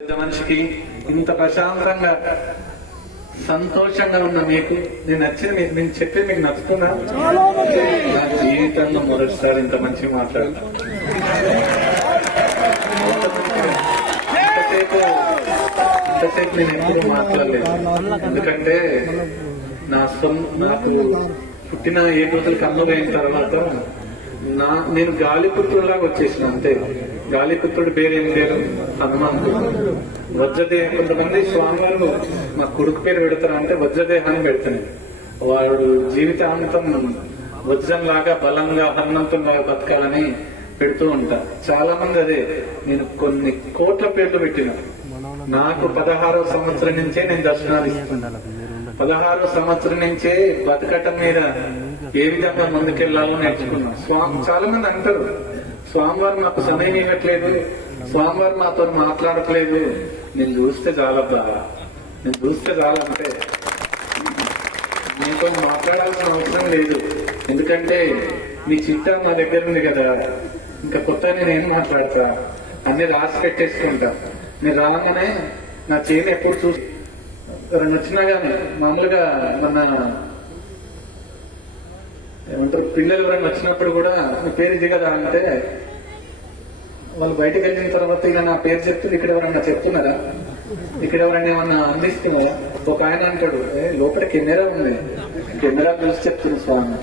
పెద్ద మనిషికి ఇంత ప్రశాంతంగా సంతోషంగా ఉన్న మీకు నేను నచ్చింది మీకు నేను చెప్పి మీకు నచ్చుతున్నా నా జీవితంలో మొదటిసారి ఇంత మంచిగా మాట్లాడతా. ఇంతసేపు ఇంతసేపు నేను ఎప్పుడు మాట్లాడలేదు. ఎందుకంటే నా సొం నాకు పుట్టిన ఏ రోజులు కన్నులు అయిన తర్వాత నా నేను గాలిపుత్రులాగా వచ్చేసిన అంతే. గాలిపుత్రుడు పేరు ఏం పేరు? హనుమంతుడు వజ్రదేహం. కొంతమంది స్వామివారు నా కొడుకు పేరు పెడతారు అంటే వజ్రదేహాన్ని పెడతాను. వాడు జీవితాంతం వజ్రం లాగా బలంగా హనుమంతులాగా బతకాలని పెడుతూ ఉంటా. చాలా మంది అదే. నేను కొన్ని కోట్ల పేర్లు పెట్టిన. నాకు పదహారో సంవత్సరం నుంచే నేను దర్శనాలు ఇస్తున్నాను పదహారో సంవత్సరం నుంచే బతకటం మీద ఏ విధంగా ముందుకెళ్ళాలో నేర్చుకున్నాం. స్వామి చాలా మంది అంటారు స్వామివారు నాకు సమయం ఇవ్వట్లేదు స్వామివారు మాతో మాట్లాడట్లేదు. నేను చూస్తే చాలా నేను చూస్తే చాలా అంటే మీతో మాట్లాడాల్సిన అవసరం లేదు. ఎందుకంటే మీ చిట్టా మా దగ్గర ఉంది కదా ఇంకా కొత్త నేను మాట్లాడతా? అన్ని రాసి పెట్టేసుకుంటా. మీరు రాగానే నా చేను ఎప్పుడు చూసి ఎవరైనా వచ్చినా గానీ మామూలుగా మన ఏమంటారు పిల్లలు ఎవరైనా వచ్చినప్పుడు కూడా మీ పేరు ఇది కదా అంటే వాళ్ళు బయటకు వెళ్ళిన తర్వాత ఇక నా పేరు చెప్తే ఇక్కడ ఎవరన్నా చెప్తున్నారా? ఇక్కడ ఎవరైనా ఏమన్నా అందిస్తున్నారా? ఒక ఆయన అంటాడు "ఏ, లోపల కెమెరా ఉంది. కెమెరా కలిసి చెప్తుంది స్వామి.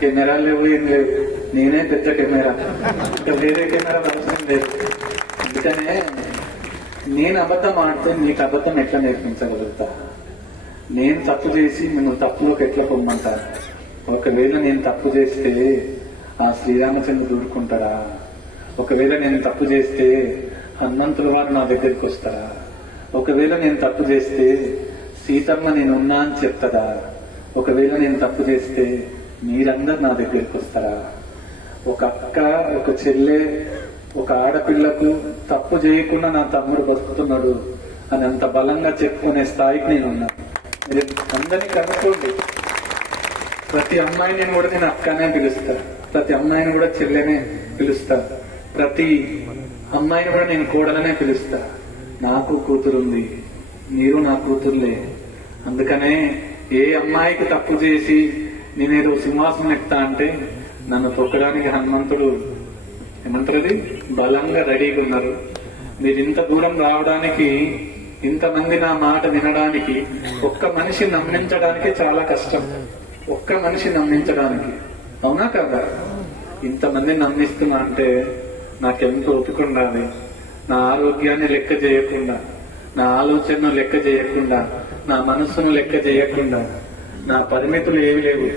కెమెరా లేవు ఏం లేవు. నేనే పెద్ద కెమెరా. ఇంకా వేరే కెమెరా అవసరం లేదు. అందుకనే నేను అబద్ధం ఆడితే నీకు అబద్ధం ఎట్లా నేర్పించగలుగుతా? నేను తప్పు చేసి మిమ్మల్ని తప్పులోకి ఎట్లా పొమ్మంటాను ఒకవేళ నేను తప్పు చేస్తే ఆ శ్రీరామచంద్రుడు దూడుకుంటారా ఒకవేళ నేను తప్పు చేస్తే హనుమంతులు గారు నా దగ్గరికి వస్తారా? ఒకవేళ నేను తప్పు చేస్తే సీతమ్మ నేను ఉన్నా అని చెప్తారా ఒకవేళ నేను తప్పు చేస్తే మీరందరు నా దగ్గరికి వస్తారా? ఒక అక్క ఒక చెల్లె ఒక ఆడపిల్లకు తప్పు చేయకుండా నా తమ్ముడు బతుకుతున్నాడు అని అంత బలంగా చెప్పుకునే స్థాయికి నేను ఉన్నాను మీరు అందరినీ కనుక్కోండి. ప్రతి అమ్మాయిని కూడా నేను అక్కనే పిలుస్తా. ప్రతి అమ్మాయిని కూడా చెల్లెనే పిలుస్తా. ప్రతి అమ్మాయిని కూడా నేను కోడలనే పిలుస్తా. నాకు కూతురుంది. మీరు నా కూతురులే. అందుకనే ఏ అమ్మాయికి తప్పు చేసి నేనేదో సింహాసనం ఎక్కుతా అంటే నన్ను తొక్కడానికి హనుమంతుడు ఏమంటారు బలంగా రెడీగా ఉన్నారు. మీరు ఇంత దూరం రావడానికి ఇంతమంది నా మాట వినడానికి ఒక్క మనిషి నమ్మించడానికి చాలా కష్టం. ఒక్క మనిషి నమ్మించడానికి. అవునా కదా? ఇంతమంది నమ్మిస్తున్నా అంటే నాకెంత ఓపిక ఉండాలి? నా ఆరోగ్యాన్ని లెక్క చేయకుండా నా ఆలోచనను లెక్క చేయకుండా నా మనస్సును లెక్క చేయకుండా నా పరిమితులు ఏవి లేవు.